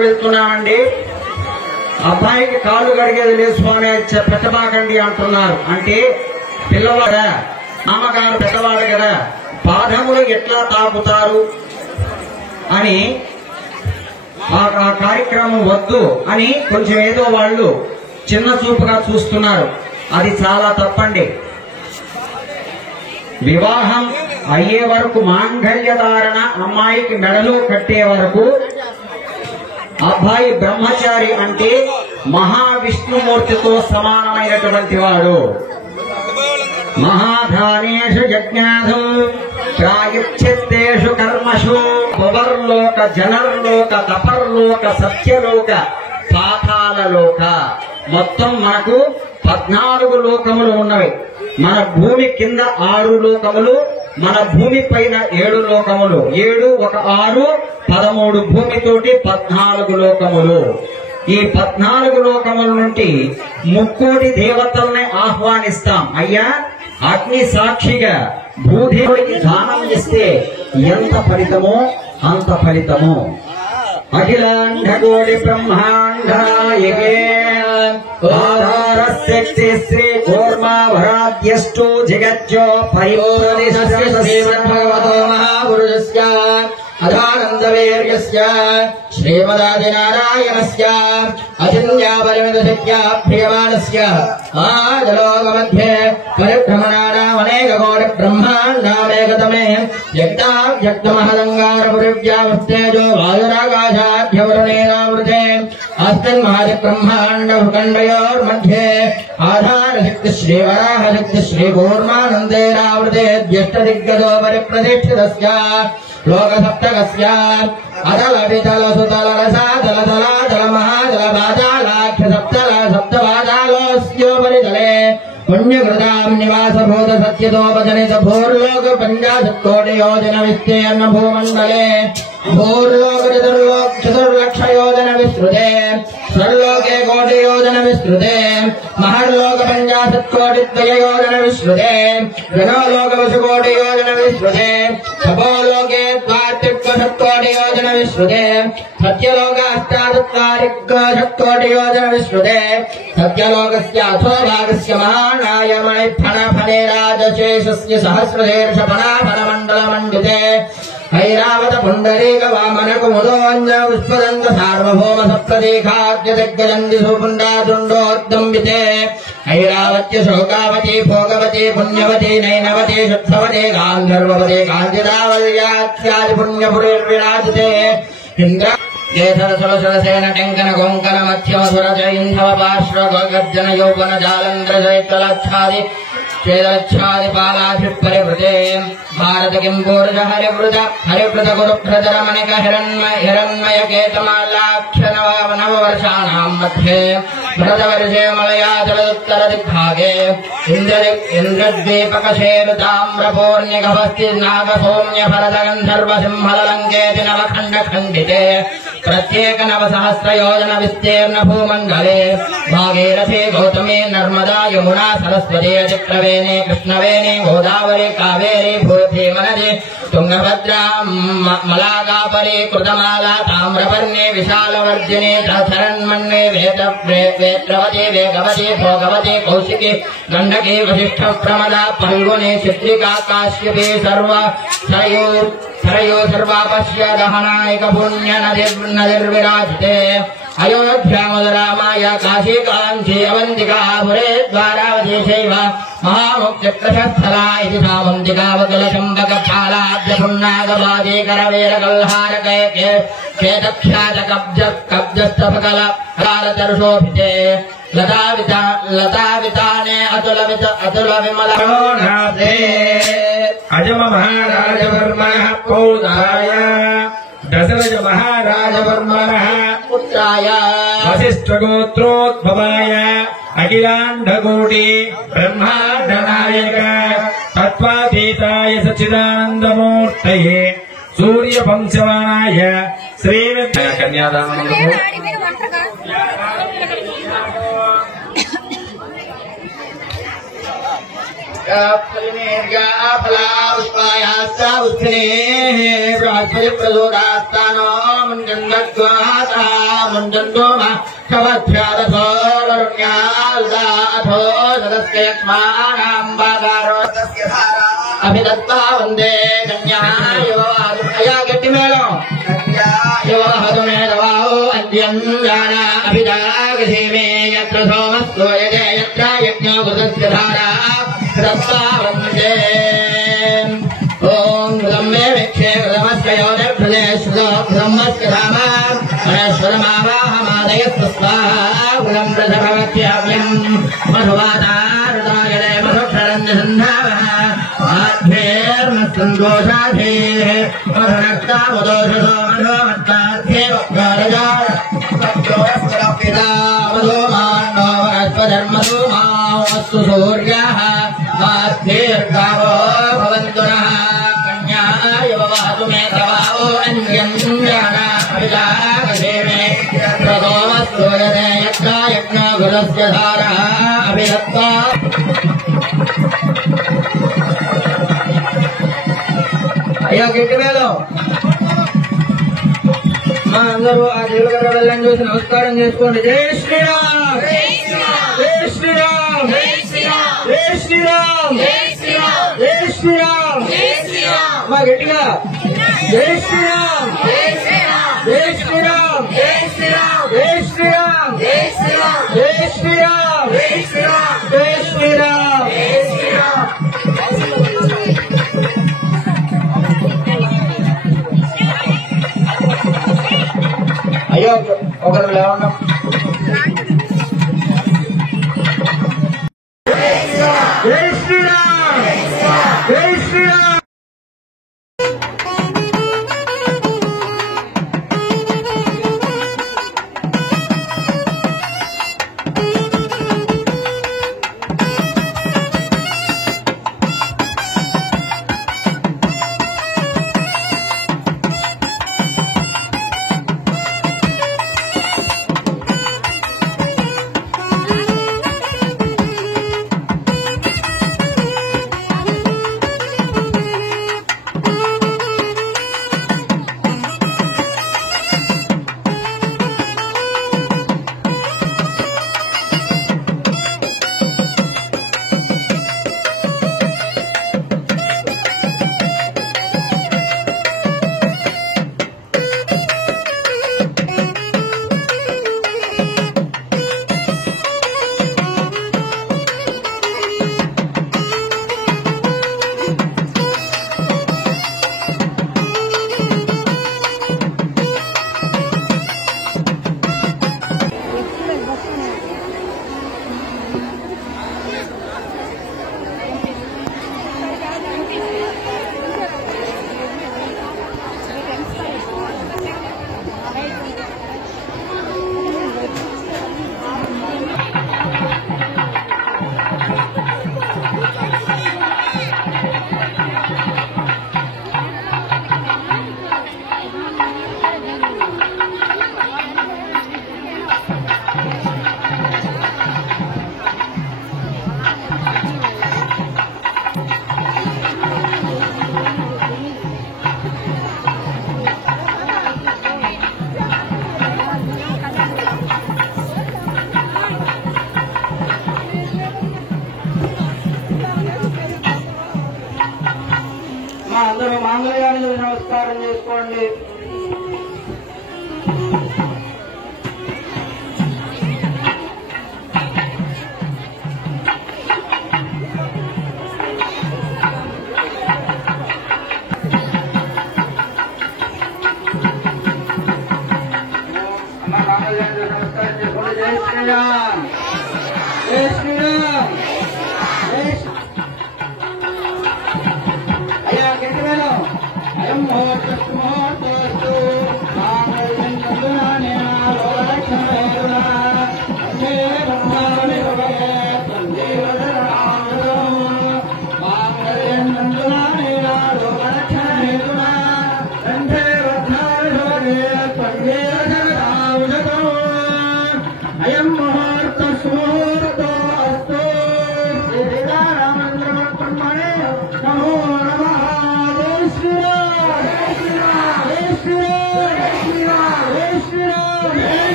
వెళ్తున్నామండి. అబ్బాయికి కాళ్ళు కడిగేది లేదు స్వామి పెట్టబాకండి అంటున్నారు. అంటే పిల్లవాడ అమ్మగారు పెద్దవాడు కదా, పాదములు ఎట్లా తాకుతారు అని ఆ కార్యక్రమం వద్దు అని కొంచెం ఏదో వాళ్ళు చిన్న చూపుగా చూస్తున్నారు. అది చాలా తప్పండి. వివాహం అయ్యే వరకు మాంగళ్యధారణ అమ్మాయికి మెడలో కట్టే వరకు అబ్బాయి బ్రహ్మచారి అంటే మహావిష్ణుమూర్తితో సమానమైనటువంటి వాడు. మహాధానేషు యజ్ఞాధు ప్రాయుచ్ఛిత్తేషు కర్మషు భువర్లోక జనర్లోక తపర్లోక సత్యలోక పాతాళలోక మొత్తం మనకు 14 లోకములు ఉన్నవి. మన భూమి కింద 6 లోకములు, మన భూమి పైన 7 లోకములు. 7 1 6 13 భూమితోటి 14 లోకములు. ఈ 14 లోకముల నుండి 3 దేవతల్ని ఆహ్వానిస్తాం. అయ్యా అగ్ని సాక్షిగా భూదేవుడికి దానం ఇస్తే ఎంత ఫలితమో అంత ఫలితము. అఖిలాండకోటి బ్రహ్మాండాయకే ఆధారశక్తి శ్రీ కూర్మావరాధ్యష్టో జగత్యో పరిపూర్ణభగవతో మహాపురుషస్య అధానందవేర్యస్య శ్రీమదాదినారాయణస్య అచిన్యాపరిమితశక్త్యా ప్రియమాణస్య ఆజలోకమధ్యే పరిభ్రమణానామనేకకోటి బ్రహ్మాండామేకతమే వ్యక్తావ్యక్తమహదంగారపురివ్యావస్తేజో వాయురాకాశాఢ్యవరుణేనావృతే అస్తన్మాది బ్రహ్మాండ భూఖండయోర్मध्ये ఆధారశక్తి శ్రీవరాహశక్తి శ్రీకూర్మానందేనావృతే జ్యేష్ఠదిగ్గజో పరిప్రతిష్ఠితస్య లోకసప్తకస్య అదల వితల సుతల రసాదల దళాదల మహాదల పాతాళాక్ష సప్తల సప్తపాతాళోస్యోపరితలే పుణ్యకృతాం నివాసభూత సత్యతోపజనిత భూర్లోక 50 కోటి యోజన విస్తీర్ణ భూమండలే భూర్లోక చతుర్లక్ష యోజన విస్తృతే స్వర్లోకే కోటి యోజన విస్తృతే మహర్లోక 50 కోటి ద్వయ యోజన విస్తృతే జనలోక 20 కోటి యోజన విస్తృతే తపోలోకే 12 కోటి యోజన విస్తృతే సత్యలోక 48 కోటి యోజన విస్తృతే సత్యలోకస్య అథోభాగస్య మహానాయమణి ఫణ ఫణే రాజశేషస్య సహస్రశీర్ష ఫణాఫణ మండల మండితే ఐరావత పుండరీక వామన కుముదోంజ పుష్పదంత సార్వభౌమ సప్తదీఘాద్య దిగ్గజంది సుపుండాదుండోర్దంబితే ఐరావత్య శోకావతి భోగవతి పుణ్యవతి నైనవతి శుద్ధవతి గాంధర్వవతి కాంతిదావల్యాత్యాది పుణ్యపురిర్విరాజితే ఇంద్ర కేసర సురసేన టెంకన కొంకణ మధ్యమధుర జైంధవ పార్శ్వ గర్జన యౌవన జాలంధ్ర జైత్వలచ్ఛాది చేదచ్ఛాది పాలాభిపరివృతే భారత కింపూర్జ హరివృత గురుభ్రధర మణిక హిరణ్మయ కేతమాలాక్ష నవవర్షాణాం మధ్యే భరతవర్షే మలయాచలోత్తర దిగ్భాగే ఇంద్రద్వీపకశేరుతామ్రపూర్ణిగభస్తి నాగసౌమ్య భరత గంధర్వ సింహలంకేతి నవఖండ ఖండితే ప్రత్యేక 9 యోజన విస్తీర్ణ భూమండలే భాగీరథీ గౌతమీ నర్మదా యమునా సరస్వతీ చక్రవేణి కృష్ణవేణి గోదావరి కావేరి భీమనది తుంగభద్రా మలాగాపరి కృతమాలా తామ్రపర్ణి విశాలవర్జిని శరణ్మన్నే వేత్రవతి వేగవతి భోగవతి కౌశికి గండకి వశిష్ఠ ప్రమద ఫల్గుని చిత్రికా కాశ్యపి సరయో సర్వాపశ్య దహనాయక పుణ్య నదిర్విరాజితే అయోధ్యామధురామాయ కాశీ కాంచీ అవంతికా పురే ద్వారావతి చైవ మహాముక్తిప్రశస్థలా ఇది సామంతికావతుల చంబక ఫాలాబ్జ పుణ్యాగబాదీ కరవేర కల్హారకే కేతఖ్యాత కబ్జస్తపకల కాలతరుషోభితే లతావితానే అతుల విమల అజమ మహారాజవర్మ పౌదాయ దశరథ మహారాజవర్మ పుత్రాయ వశిష్ఠగోత్రోద్భవాయ అఖిలాండకోటి బ్రహ్మాండనాయక తత్వాతీతాయ సచ్చిదానందమూర్తయే సూర్యవంశవానాయ శ్రీ కన్యాదానము బృహస్పతి ప్రసూరాస్తానో మంగళ मुञ्जन्तोमा कवध्यादथोरुण्याल्दाथो सदस्य यक्ष्माणाम् बागारो अभिदत्ता वन्दे कन्यायुवया गट्टिमेलो युवहतुमेधवाहो अद्यम् जाना अभिदागधीमे यत्र सोमस्तो यजे यत्र यज्ञो कृतस्य धारा दत्ता वन्दे ॐ ब्रह्मे विक्षे कृतमस्य योनिर्भृदेश्वरो ब्रह्मस्य धाम अनेश्वरमावाहमादयस्तु स्वाहा गुणम् प्रथभवत्याव्यम् मधुवातारुदायणे मधुक्षरन्यसन्धावः आध्वेर्मत्सन्तोषाधेः मधुनक्तामुदोषसो मधुमत्ताध्ये वक्कारजा मधुमान्नो वनस्पधर्मधुमावस्तु सूर्यः आध्येर्गावो भवन्तु नः कन्याय ववातु मे तवावो अन्यम् जाना अभिजागधेमे प्रसोमस्तु यते यत्र यज्ञो गुरस्य धारः अभिदत्ता అయ్యా గట్టి వేలో మా అందరూ ఆ దేవుడి గారు వెళ్ళని చూసి నమస్కారం చేసుకోండి. జై శ్రీరామ్, జై శ్రీరామ్, జై శ్రీరామ్, జై శ్రీరామ్. మా గట్టిగా జై శ్రీరామ్, జై శ్రీరామ్, జై శ్రీరామ్, జై శ్రీరామ్, జై శ్రీరామ్, జై శ్రీరామ్, జై శ్రీరామ్, జై శ్రీరామ్, జై శ్రీరామ్, జై శ్రీరామ్. అయ్యో ఒకరు లేవన్నా జై శ్రీరామ్, జై శ్రీరామ్.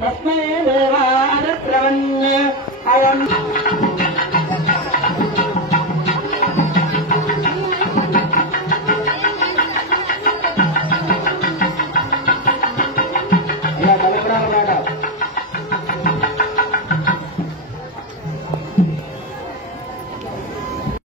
तस्मै देवाय प्रवन्य अयम्